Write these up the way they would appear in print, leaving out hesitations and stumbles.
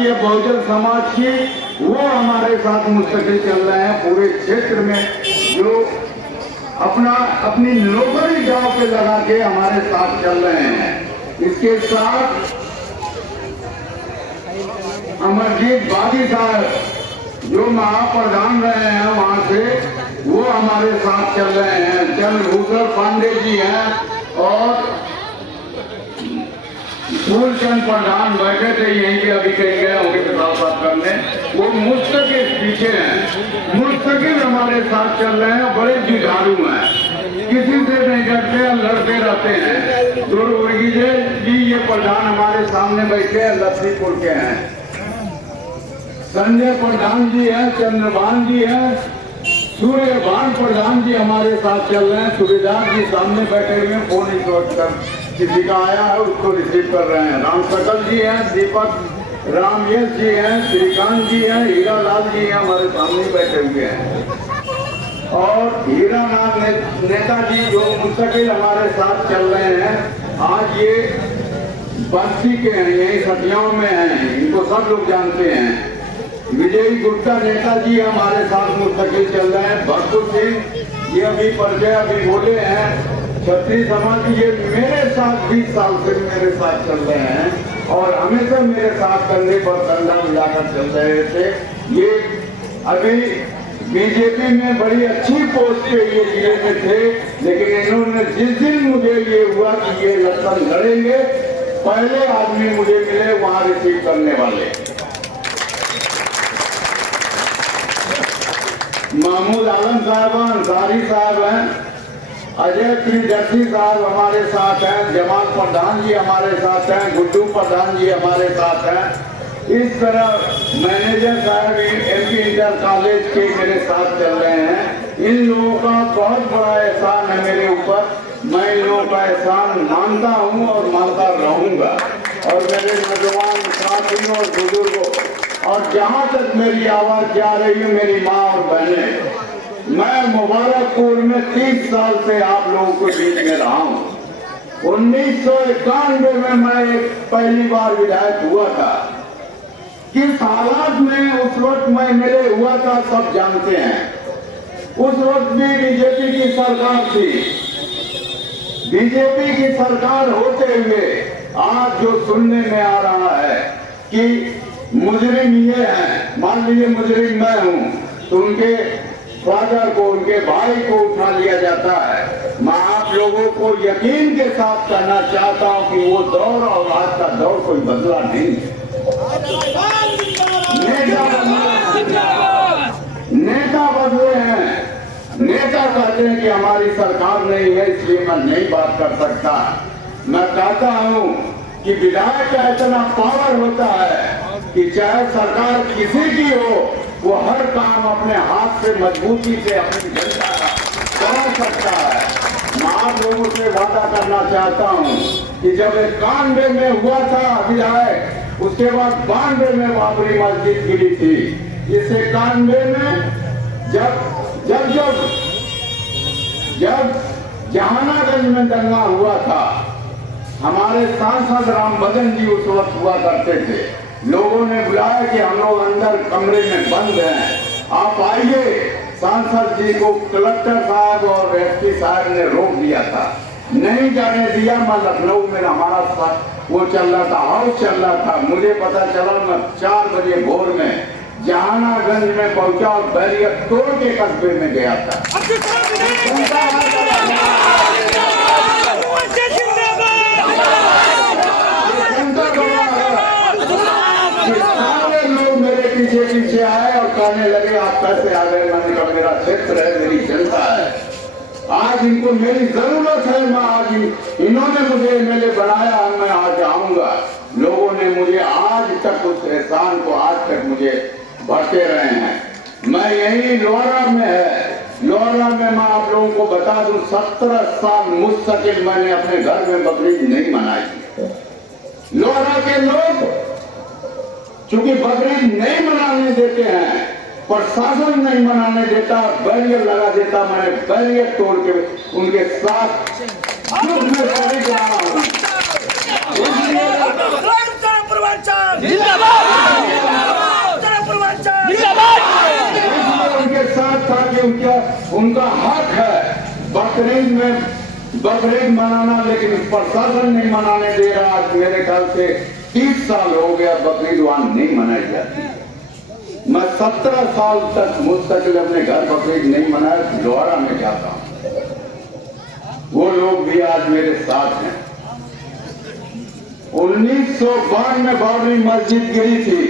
आई है बहुजन समाज की, वो हमारे साथ मुस्तकिल चल रहे हैं। पूरे क्षेत्र में जो अपनी नौकरी गांव पे लगा के हमारे साथ चल रहे हैं। इसके साथ अमरजीत बागी साहब जो महाप्रधान रहे हैं वहां से, वो हमारे साथ चल रहे हैं। चंद्रभूषण पांडे जी हैं और फूलचंद प्रधान बैठे थे यहीं के, अभी कहीं गए होंगे किताब बात करने, वो मुस्तकिल पीछे हैं, मुस्तकिल हमारे साथ चल रहे हैं। बड़े जुझारू हैं, किसी से नहीं डरते, लड़ते रहते हैं। दुर्गीजे जी ये प्रधान हमारे सामने बैठे हैं, लक्ष्मीपुर के हैं। संजय प्रधान जी हैं, चंद्रभान जी हैं, सूर्यभान प्रधान जी हमारे साथ चल रहे हैं। सूर्यदास जी सामने बैठे हुए हैं, फोन इस वक्त किसी का आया है उसको रिसीव कर रहे हैं। राम सकल जी हैं, दीपक रामयश जी हैं, श्रीकांत जी हैं, हीरालाल जी हैं, हमारे सामने बैठे हुए हैं। और हीरानाथ नेताजी जो मुस्तकिल हमारे साथ चल रहे हैं, आज ये बस्ती के हैं, यही सतियाओं में हैं, इनको सब लोग जानते हैं। विजय गुप्ता नेताजी हमारे साथ मुस्तकिल चल रहे हैं। भरपूर सिंह ये अभी परिचय अभी बोले हैं। क्षत्रिय समाज ये मेरे साथ 20 साल से मेरे साथ चल रहे हैं और हमेशा मेरे साथ कंधे पर कंधा मिलाकर चल रहे थे। ये अभी बीजेपी में बड़ी अच्छी पोस्ट पे ये जिले में थे, लेकिन इन्होंने जिस दिन मुझे ये हुआ कि ये इलेक्शन लड़ेंगे, पहले आदमी मुझे मिले वहां रिसीव करने वाले महमूद आलम साहब, अंसारी साहब हैं, अजय प्रियदर्शी साहब हमारे साथ हैं, जमाल प्रधान जी हमारे साथ हैं, गुड्डू प्रधान जी हमारे साथ हैं। इस तरह मैनेजर साहब एमपी इंटर कॉलेज के मेरे साथ चल रहे हैं। इन लोगों का बहुत बड़ा एहसान है मेरे ऊपर, मैं इन लोगों का एहसान मानता हूँ और मानता रहूंगा। और मेरे नौजवान साथियों और बुजुर्गों, और जहाँ तक मेरी आवाज जा रही है मेरी माँ और बहनें, मैं मुबारकपुर में 30 साल से आप लोगों को बीच में रहा हूँ। 1991 में मैं पहली बार विधायक हुआ था। किस हालात में उस वक्त मैं मेरे हुआ था सब जानते हैं। उस वक्त भी बीजेपी की सरकार थी। बीजेपी की सरकार होते हुए आज जो सुनने में आ रहा है कि मुजरिम ये हैं, मान लीजिए मुजरिम मैं हूँ, तो उनके फादर को, उनके भाई को उठा लिया जाता है। मैं आप लोगों को यकीन के साथ कहना चाहता हूं कि वो दौर और आज का दौर कोई बदला नहीं है। नेता बदले हैं। नेता कहते हैं कि हमारी सरकार नहीं है इसलिए मैं नहीं बात कर सकता। मैं कहता हूं कि विधायक का इतना पावर होता है कि चाहे सरकार किसी की हो, वो हर काम अपने हाथ से मजबूती से अपनी जनता का करा सकता है। मैं आप लोगों से वादा करना चाहता हूँ कि जब 91 में हुआ था विधायक, उसके बाद 92 में बाबरी मस्जिद गिरी थी। इस 91 में जब जहानागंज में दंगा हुआ था, हमारे सांसद राम बदन जी उस वक्त हुआ करते थे। लोगों ने बुलाया कि हम लोग अंदर कमरे में बंद हैं, आप आइए। सांसद जी को कलेक्टर साहब और एसपी साहब ने रोक दिया था, नहीं जाने दिया। मैं लखनऊ में हमारा वो चल रहा था, हाउस चल रहा था। मुझे पता चला, मैं 4 बजे भोर में जहानागंज में पहुंचा और बैरियर तोड़ के कस्बे में गया था। पीछे आए और कहने लगे आप कैसे आ गए। मैंने कहा मेरा क्षेत्र है, मेरी जनता है, आज इनको मेरी जरूरत है। मैं आज इन्होंने मुझे एमएलए बनाया, मैं आज आऊंगा। लोगों ने मुझे आज तक उस एहसान को आज तक मुझे बढ़ते रहे हैं। मैं यही लोहरा में है, लोहरा में मैं आप लोगों को बता दूं 17 साल मुस्तकिल मैंने अपने घर में बकरीद नहीं मनाई। लोहरा के लोग चूंकि बकरीद नहीं मनाने देते हैं, प्रशासन नहीं मनाने देता, बैरियर लगा देता, मैंने बैरियर तोड़ के उनके साथ शरीक रहा हूं। उनका हक है बकरीद में बकरीद मनाना, लेकिन प्रशासन नहीं मनाने दे रहा। आज मेरे ख्याल से 30 साल हो गया बकरीद वहां नहीं मनाई जाती। मैं 17 साल तक मुस्तकिल अपने घर बकरीद नहीं मनाया, लोहारा में जाता हूं। वो लोग भी आज मेरे साथ हैं। 1952 में बाबरी मस्जिद गिरी थी,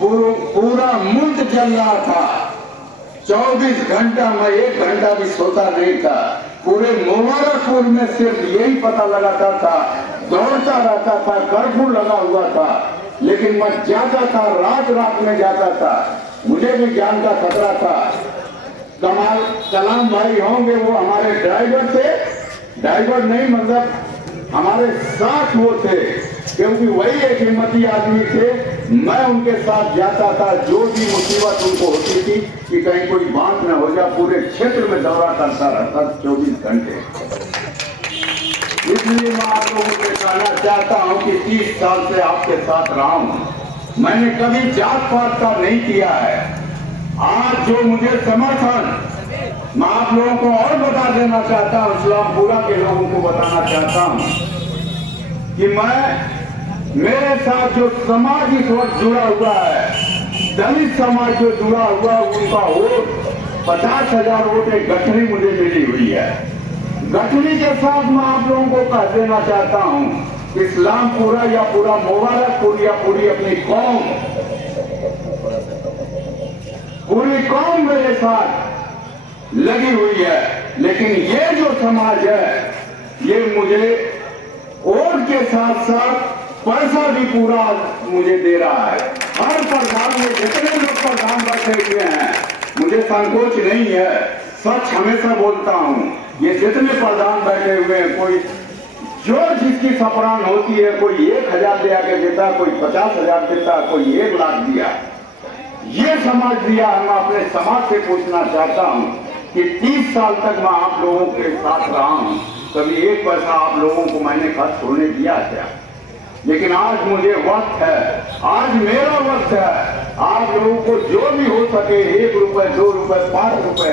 पूरा मुल्क जल रहा था। 24 घंटा में 1 घंटा भी सोता नहीं था। पूरे मुबारकपुर में सिर्फ यही पता लगाता था, दौड़ता रहता था, कर्फ्यू लगा हुआ था, लेकिन मैं जाता था, रात में जाता था। मुझे भी जान का खतरा था। कमाल कलाम भाई होंगे, वो हमारे ड्राइवर थे, ड्राइवर नहीं मतलब हमारे साथ वो थे, क्योंकि वही एक हिम्मती आदमी थे। मैं उनके साथ जाता था, जो भी मुसीबत उनको होती थी कि कहीं कोई बात न हो जाए, पूरे क्षेत्र में दौरा करता रहता 24 घंटे। इसलिए मैं आप लोगों से कहना चाहता हूं कि 30 साल से आपके साथ रहा हूं। मैंने कभी जात पात का नहीं किया है। आज जो मुझे समर्थन, मैं आप लोगों को और बता देना चाहता हूं, इस्लामपुरा के लोगों को बताना चाहता हूं कि मेरे साथ जो समाज इस वक्त जुड़ा हुआ है, दलित समाज जो जुड़ा हुआ, उनका वोट 50,000 वोट एक गठरी मुझे मिली हुई है। गठरी के साथ मैं आप लोगों को कह देना चाहता हूं, इस्लामपुरा या पूरा मुबारकपुर या पूरी अपनी कौम, पूरी कौम मेरे साथ लगी हुई है। लेकिन ये जो समाज है, ये मुझे वोट के साथ साथ पैसा भी पूरा मुझे दे रहा है। हर प्रधान में जितने लोग प्रधान बैठे हुए हैं, मुझे संकोच नहीं है, सच हमेशा बोलता हूं। ये जितने प्रधान बैठे हुए हैं, कोई जो जिसकी सपरान होती है, कोई 1,000 दे आके देता, कोई 50,000 देता, कोई 1 लाख दिया, ये समाज दिया है। मैं अपने समाज से पूछना चाहता हूं कि 30 साल तक मैं आप लोगों के साथ रहा हूं, कभी 1 पैसा आप लोगों को मैंने खर्च होने दिया क्या? लेकिन आज मुझे वक्त है, आज मेरा वक्त है। आप लोगों को जो भी हो सके, 1 रुपए, 2 रुपए, 5 रुपए,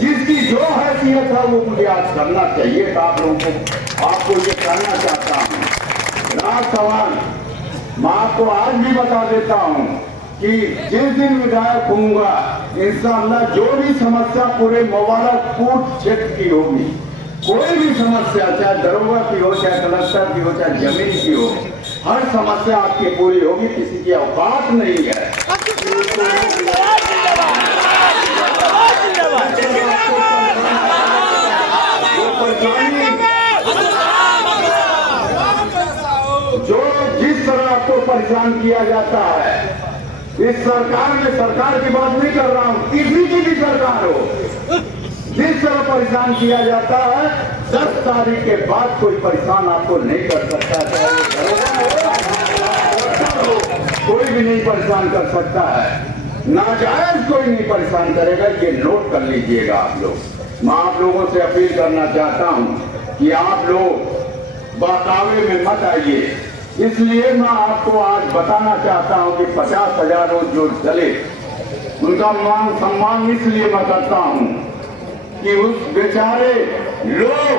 जिसकी जो हैसियत है वो मुझे आज करना चाहिए था। आप लोगों को, आपको ये कहना चाहता हूँ। राज सवाल मैं आपको आज भी बता देता हूँ कि जिस दिन विधायक होऊंगा, इंशाअल्लाह जो भी समस्या पूरे मुबारकपुर क्षेत्र की होगी, कोई भी समस्या, चाहे दरोगा की हो, चाहे कलेक्टर की हो, चाहे जमीन की हो, हर समस्या आपकी पूरी होगी। किसी की औकात नहीं है। जो जिस तरह आपको परेशान किया जाता है, इस सरकार में, सरकार की बात नहीं कर रहा हूं, किसी की भी सरकार हो, जिस तरह परेशान किया जाता है, 10 तारीख के बाद कोई परेशान आपको नहीं कर सकता। चाहे वो कोई भी नहीं परेशान कर सकता है। नाजायज कोई नहीं परेशान करेगा, ये नोट कर लीजिएगा आप लोग। मैं आप लोगों से अपील करना चाहता हूं कि आप लोग बहकावे में मत आइए। इसलिए मैं आपको आज बताना चाहता हूं कि 50,000 जो जले, उनका मान सम्मान इसलिए मैं करता हूं कि उस बेचारे लोग,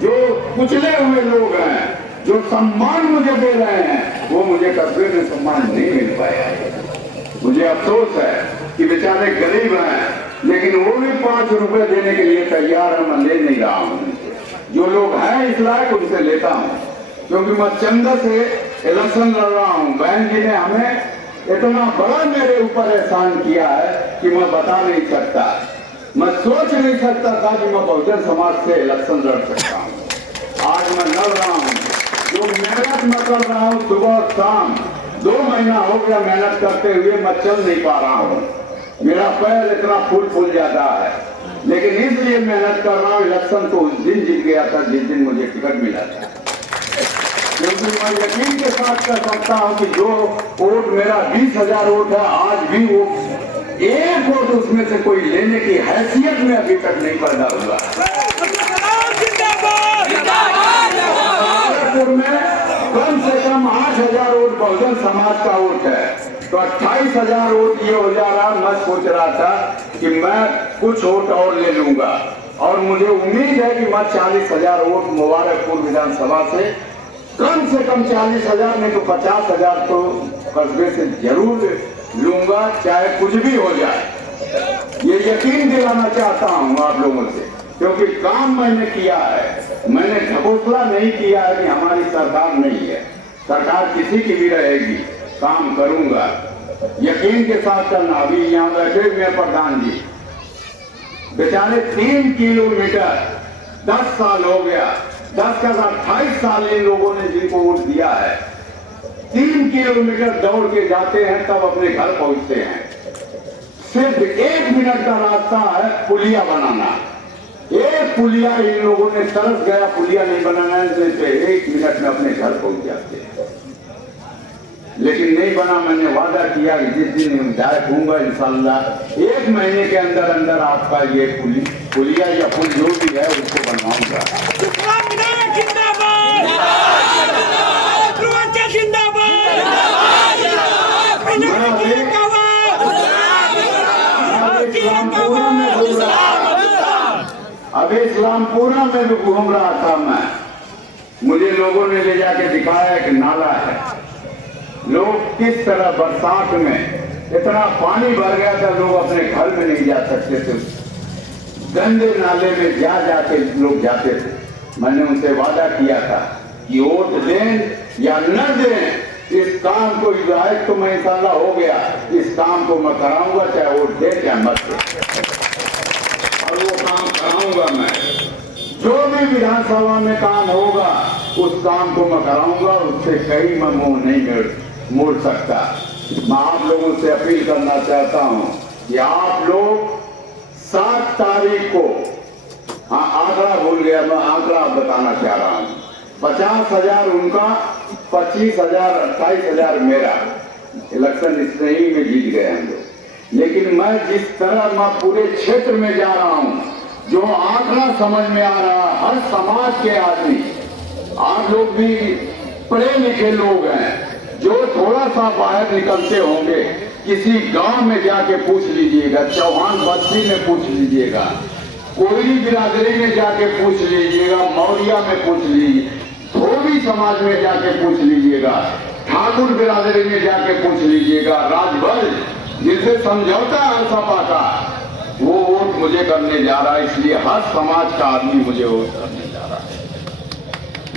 जो कुचले हुए लोग हैं, जो सम्मान मुझे दे रहे हैं, वो मुझे कस्बे में सम्मान नहीं मिल पाया है। मुझे अफसोस है कि बेचारे गरीब हैं, लेकिन वो भी 5 रुपए देने के लिए तैयार है। मैं ले नहीं रहा हूँ। जो लोग हैं इस लायक, उनसे लेता हूँ, क्योंकि मैं चंदा से इलेक्शन लड़ रहा हूँ। बहन जी ने हमें इतना बड़ा मेरे ऊपर एहसान किया है कि मैं बता नहीं सकता। मैं सोच नहीं सकता था कि मैं बहुजन समाज से इलेक्शन लड़ सकता हूँ। आज मैं लड़ रहा हूँ। जो मेहनत मैं कर रहा हूँ सुबह और शाम, 2 महीना हो गया मेहनत करते हुए, मैं चल नहीं पा रहा हूँ। मेरा पैर इतना फूल जाता है, लेकिन इसलिए मेहनत कर रहा हूँ। इलेक्शन तो उस दिन जीत गया था जिस दिन मुझे टिकट मिला था, क्योंकि मैं यकीन के साथ कह सकता हूँ कि जो वोट मेरा 20,000 वोट है, आज भी वो 1 वोट उसमें से कोई लेने की हैसियत में अभी तक नहीं पैदा हुआ। में कम से कम 8,000 वोट बहुजन समाज का वोट है। तो 28,000 वोट ये हो जा रहा। मैं सोच रहा था कि मैं कुछ वोट और ले लूंगा और मुझे उम्मीद है कि मैं 40,000 वोट मुबारकपुर विधानसभा से कम 40,000 नहीं तो 50,000 तो कस्बे से जरूर लूंगा, चाहे कुछ भी हो जाए। ये यकीन दिलाना चाहता हूं आप लोगों से, क्योंकि काम मैंने किया है। मैंने ढकोसला नहीं किया है कि हमारी सरकार नहीं है, सरकार किसी की भी रहेगी, काम करूंगा यकीन के साथ करना। अभी यहाँ बैठे हुए प्रधान जी बेचारे 3 किलोमीटर 10 साल हो गया, 10 का 28 साल इन लोगों ने जिनको वोट दिया है, 3 किलोमीटर दौड़ के जाते हैं तब अपने घर पहुंचते हैं। सिर्फ 1 मिनट का रास्ता है पुलिया बनाना। एक पुलिया इन लोगों ने तरस गया, पुलिया नहीं बनाना है, 1 मिनट में अपने घर पहुंच जाते हैं। लेकिन नहीं बना। मैंने वादा किया कि जिस दिन विधायक हूंगा इंशाल्लाह 1 महीने के अंदर अंदर आपका ये पुलिया या पुल जो भी है उसको बनवाऊंगा। अभी इस्लामपुरा में भी घूम रहा था मैं, मुझे लोगों ने ले जाके दिखाया एक नाला है। लोग किस तरह बरसात में इतना पानी भर गया था, लोग अपने घर में नहीं जा सकते थे, गंदे नाले में जा जाके लोग जाते थे। मैंने उनसे वादा किया था कि वोट दें या न दें, इस काम को विधायक तो मैं इंशाल्लाह हो गया, इस काम को मैं कराऊंगा, चाहे वोट दे चाहे मत दे, और वो काम कराऊंगा मैं। जो भी विधानसभा में काम होगा उस काम को मैं कराऊंगा, उससे कहीं मैं मुंह नहीं मोड़ सकता। मैं आप लोगों से अपील करना चाहता हूं कि आप लोग 7 तारीख को, हाँ आंकड़ा भूल गया मैं, आंकड़ा बताना चाह रहा हूं, 50,000 उनका, 25,000 28,000 मेरा। इलेक्शन इसमें ही में जीत गए हम लोग। लेकिन मैं जिस तरह मैं पूरे क्षेत्र में जा रहा हूं, जो आंकड़ा समझ में आ रहा, हर समाज के आदमी, आप लोग भी पढ़े लिखे लोग हैं, जो थोड़ा सा बाहर निकलते होंगे, किसी गांव में जाके पूछ लीजिएगा, चौहान बस्ती में पूछ लीजिएगा, कोयली बिरादरी में जाके पूछ लीजिएगा, मौर्या में पूछ लीजिए, धोबी समाज में जाके पूछ लीजिएगा, ठाकुर बिरादरी में जाके पूछ लीजिएगा, राजभर जिनसे समझौता है सपा का, वो वोट मुझे करने जा रहा है। इसलिए हर समाज का आदमी मुझे वोट करने जा रहा है।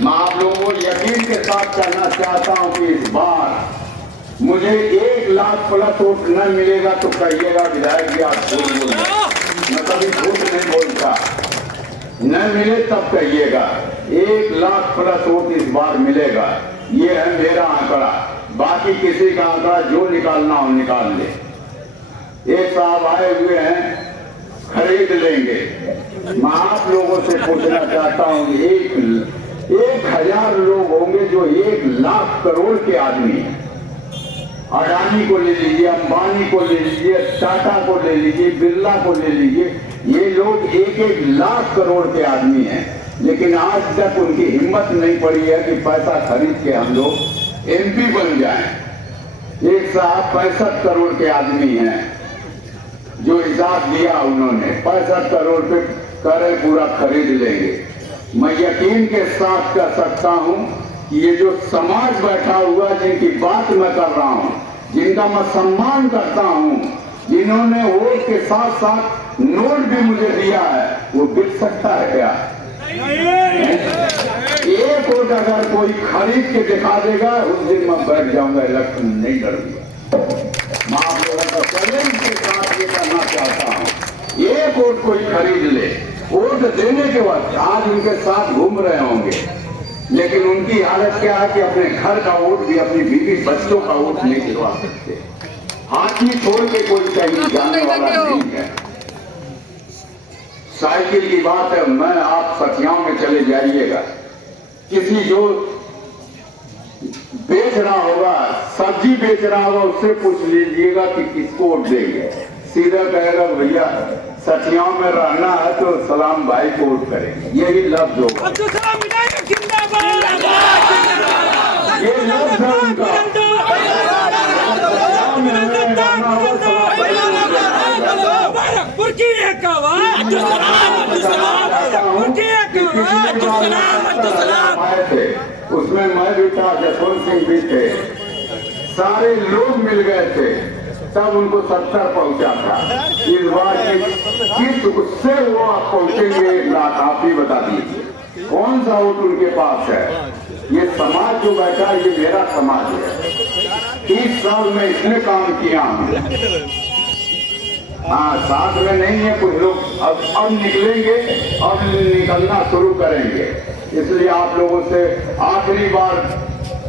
मैं आप लोगों को यकीन के साथ कहना चाहता हूं कि इस बार मुझे 1 लाख प्लस वोट न मिलेगा तो कहिएगा विधायक जी आप झूठ बोल रहे हैं। मैं कभी झूठ नहीं बोलता, न मिले तब कहिएगा। 1 लाख प्लस वोट इस बार मिलेगा, ये है मेरा आंकड़ा। बाकी किसी का आंकड़ा जो निकालना हो निकाल ले। एक साहब आए हुए हैं, खरीद लेंगे। मैं आप लोगों से पूछना चाहता हूं, 1,000 लोग होंगे जो 1 लाख करोड़ के आदमी हैं। अडानी को ले लीजिए, अंबानी को ले लीजिए, टाटा को ले लीजिए, बिरला को ले लीजिए, ये लोग 1-1 लाख करोड़ के आदमी हैं। लेकिन आज तक उनकी हिम्मत नहीं पड़ी है कि पैसा खरीद के हम लोग एमपी बन जाएं। एक साहब 65 करोड़ के आदमी हैं, जो हिसाब दिया उन्होंने, 65 करोड़ पे करे पूरा खरीद लेंगे। मैं यकीन के साथ कह सकता हूं कि ये जो समाज बैठा हुआ, जिनकी बात मैं कर रहा हूं, जिनका मैं सम्मान करता हूं, जिन्होंने वोट के साथ साथ नोट भी मुझे दिया है, वो बिक सकता है क्या? एक वोट अगर कोई खरीद के दिखा देगा, उस दिन मैं बैठ जाऊंगा, इलेक्शन नहीं लड़ूंगा। मैं आप लोगों का चैलेंज के साथ ये कहना चाहता हूं, एक वोट कोई खरीद ले, वोट देने के बाद आज उनके साथ घूम रहे होंगे, लेकिन उनकी हालत क्या है कि अपने घर का वोट भी, अपनी बीवी बच्चों का वोट नहीं दिलवा सकते। हाथी छोड़ के कोई कहीं जाने वाला नहीं है। साइकिल की बात है, मैं आप सखियाओं में चले जाइएगा, किसी जो बेच रहा होगा, सब्जी बेच रहा होगा, उससे पूछ लीजिएगा कि किसको वोट देंगे, सीधा कहेगा भैया सखियाओं में रहना है तो सलाम भाई को वोट करेंगे। यही लफ्ज होगा, ये लफ्ज है उनका। उसमें मैं भी था, जसवंत सिंह भी थे, सारे लोग मिल गए थे, तब उनको 70 पहुंचा था। इस बार किस उससे वो आप पहुंचेंगे 1 लाख, आप ही बता दीजिए कौन सा वोट उनके पास है। ये समाज जो बैठा है, ये मेरा समाज है। 30 साल में इसने काम किया। हाँ, साथ में नहीं है कुछ लोग, अब निकलेंगे, अब निकलना शुरू करेंगे। इसलिए आप लोगों से आखिरी बार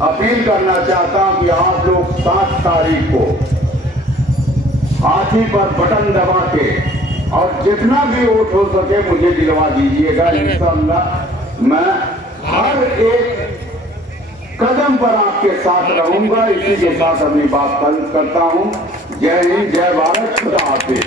अपील करना चाहता हूं कि आप लोग 7 तारीख को हाथी पर बटन दबा के और जितना भी वोट हो सके मुझे दिलवा दीजिएगा। इंशाअल्लाह मैं हर एक कदम पर आपके साथ रहूंगा। इसी के साथ अपनी बात बंद करता हूं। जय हिंद, जय भारत, खुदा हाफिज।